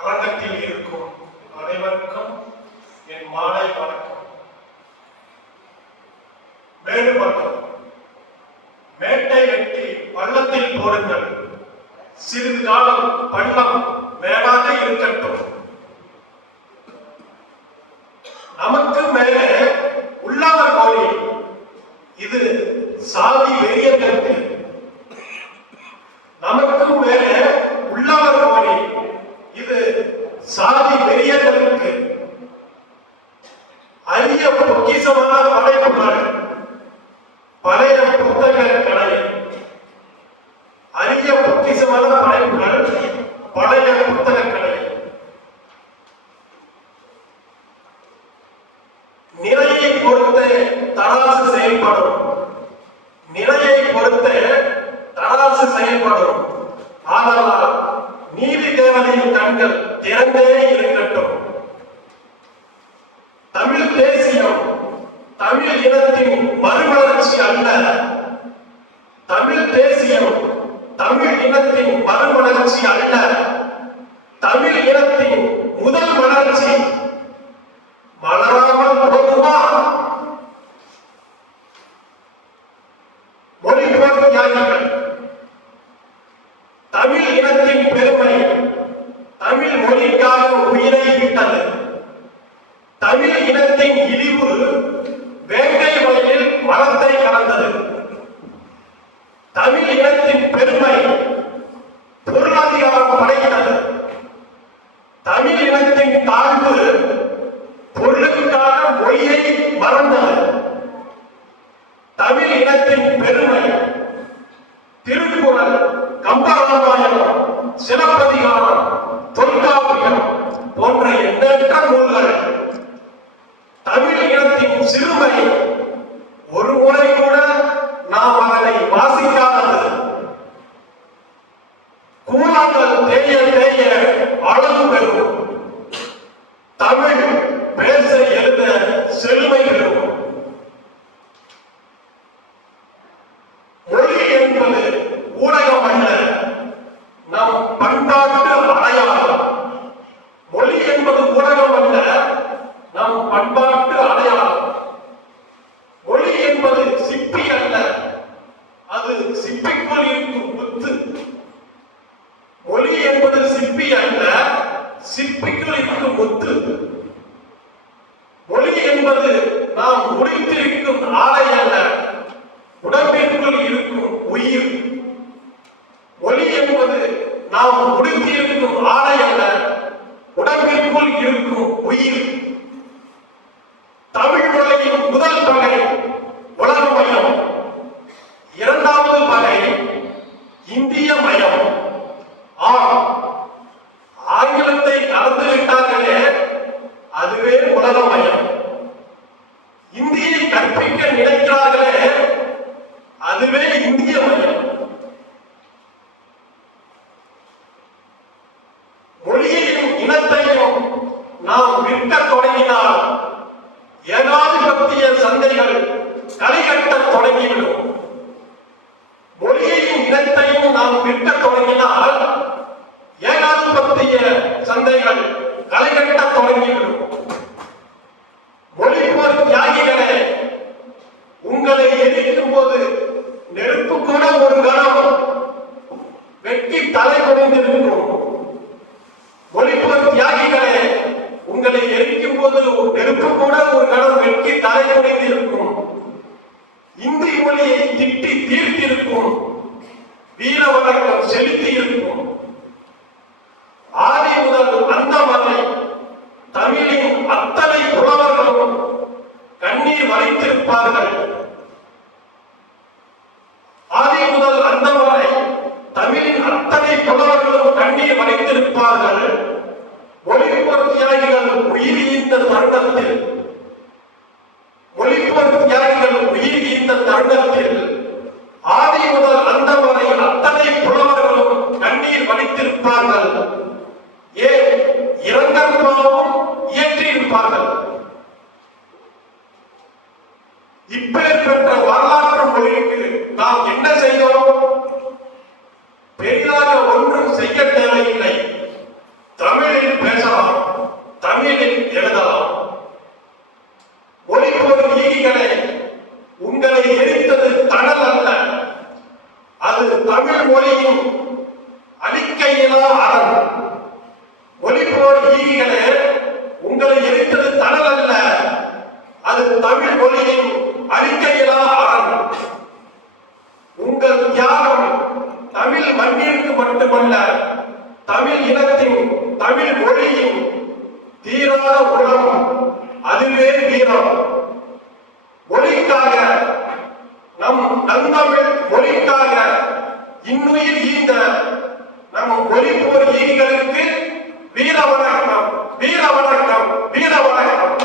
அரங்கத்தில் இருக்கும் அனைவருக்கும் என் மாலை வணக்கம். வேறுபட்டோம். மேட்டை வெட்டி பள்ளத்தில் போடுங்கள். சிறிது காலம் பள்ளம் மேலாக இருக்கட்டும். நமக்கு மேலே உள்ளவர் கோரி இது சாதி வெறியர்களுக்கு. நமக்கு மேலே உள்ளவர் கோரி இது சாதி வெறியர்களுக்கு. அரிய பொக்கிஷமான படைப்புகள் பழைய புத்தக கடை. அரிய பொக்கிஷமான படைப்புகள் பழைய புத்தக கடை. நிறையை பொறுத்து தராசு செயல்படும். நிறையை பொறுத்து தராசு செயல்படும். ஆனால் நீதி தேவதையின் கண்கள் திறந்தே இருக்கட்டும். தமிழ் தேசியம் தமிழ் இனத்தின் மறுமலர்ச்சி அல்ல. தமிழ் தேசியம் தமிழ் இனத்தின் மறுமலர்ச்சி அல்ல. தமிழ் இனத்தின் முதல் மலர்ச்சி. மலராமல் போகுமா? மொழிபெயர்ப்பு தியாகிகள் தமிழ் இனத்தின் பெருமை தமிழ் மொழிக்காக உயிரை விட்டது. தமிழ் இனத்தின் இழிவு வேங்கை வழியில் மரத்தை கலந்தது. தமிழ் இனத்தின் பெருமை பொருளாதாரம் படைத்தது. தமிழ் இனத்தின் தாழ்வு பொருளுக்காக மொழியை மறந்தது. தமிழ் இனத்தின் பெருமை திருக்குறள், கம்பராமாயணம், சிலப்பதிகாரம், தொல்காப்பியம் போன்ற எண்ணற்ற நூல்கள். தமிழ் இனத்தின் சிறுமை ஒரு முறை கூட நாம் அதனை வாசிக்காதது. கூழாங்கல் தேய தேய அளவு பெறும். தமிழ் பேச எழுத செழுமை பெறும். மொழி என்பது ஊடகம் அல்ல, நம் பண்பாட்டு அடையாளம். மொழி என்பது ஊடகம் அல்ல, நம் பண்பாட்டு அடையாளம். மொழி என்பது சிப்பி அல்ல, அது சிப்பிக்குள் இருக்கும் முத்து. மொழி என்பது சிப்பி அல்ல, சிப்பிக்குள் இருக்கும் முத்து. மொழி என்பது நாம் உடைத்திருக்கும் ஆடை அல்ல, உடம்பிற்குள் இருக்கும் உயிர். மொழி என்பது நாம் உடுத்தியிருக்கும் ஆடை அல்ல, உடம்பிற்குள் இருக்கும் உயிர். தமிழ் மொழியின் முதல் பகை உலகமயம். இரண்டாவது பகை இந்திய மயம். ஆங்கிலத்தை கலந்து விட்டார்களே, அதுவே உலகமயம். இந்தியை கற்பிக்க நினைக்கிறார்களே, அதுவே இந்திய மயம். மொழியையும் இனத்தையும் நாம் விற்க தொடங்கினால் ஏகாதிபத்திய சந்தைகள் களைகட்ட தொடங்கிவிடும். மொழியையும் இனத்தையும் நாம் விற்க தொடங்கினால் ஏகாதிபத்திய சந்தைகள் களைகட்ட தொடங்கிவிடும். மொழிபோர் தியாகிகளே, உங்களை எதிர்க்கும் போது நெருப்பு கூட ஒரு கணம் வெட்டி தலை குறைந்திருக்கும். மொழிபோர் தியாகிகளே, உங்களை எரிக்கும் போது நெருப்பு கூட ஒரு கணம் வெட்டி தலை குறைந்திருக்கும். இந்தி மொழியை திட்டி தீர்த்திருக்கும். வீர வணக்கம் செலுத்தி இருக்கும். ஆதி முதல் அந்த வரை தமிழின் அத்தனை புலவர்களும் கண்ணீர் வளைத்திருப்பார்கள். ஆதி முதல் அந்த வரை தமிழின் அத்தனை புலவர்களும் கண்ணீர் வளைத்திருப்பார்கள். மொழிபோர் தியாகிகள் உயிர் ஈந்த தருணத்தில், மொழிபோர் தியாகிகள் உயிர் ஈந்த தருணத்தில் ஆதி முதல் அந்த வரை அத்தனை புலவர்களும் கண்ணீர் வளைத்திருப்பார்கள். ஏன் இரங்கற்பாவும் இயற்றியிருப்பார்கள். இப்பேற்பட்ட வரலாற்று மொழிக்கு நாம் என்ன செய்தோம்? பெரிதாக ஒன்றும் செய்ய தேவையில்லை. தமிழில் பேசலாம், தமிழில் எழுதலாம். மொழிப்போர் ஈகிகளே, உங்களை எரித்தது தணல் அல்ல, அது தமிழ் மொழியின் அழிக்கையிலா அரண். மொழிப்போர் ஈகிகளே, உங்களை எரித்தது தணல் அல்ல, அது தமிழ் மொழியின் அழிக்கையிலா அரண். உங்கள் தியாகம் தமிழ் மண்ணிற்கு மட்டுமல்ல, தமிழ் இனத்தின், தமிழ் மொழியின் தீராத உணம், அதுவே வீரம். மொழிக்காக, நம் நந்தமிழ் மொழிக்காக இன்னுயிர் ஈந்த நம் மொழிப்போர் ஈகிகளுக்கு வீர வணக்கம், வீர வணக்கம், வீர வணக்கம்.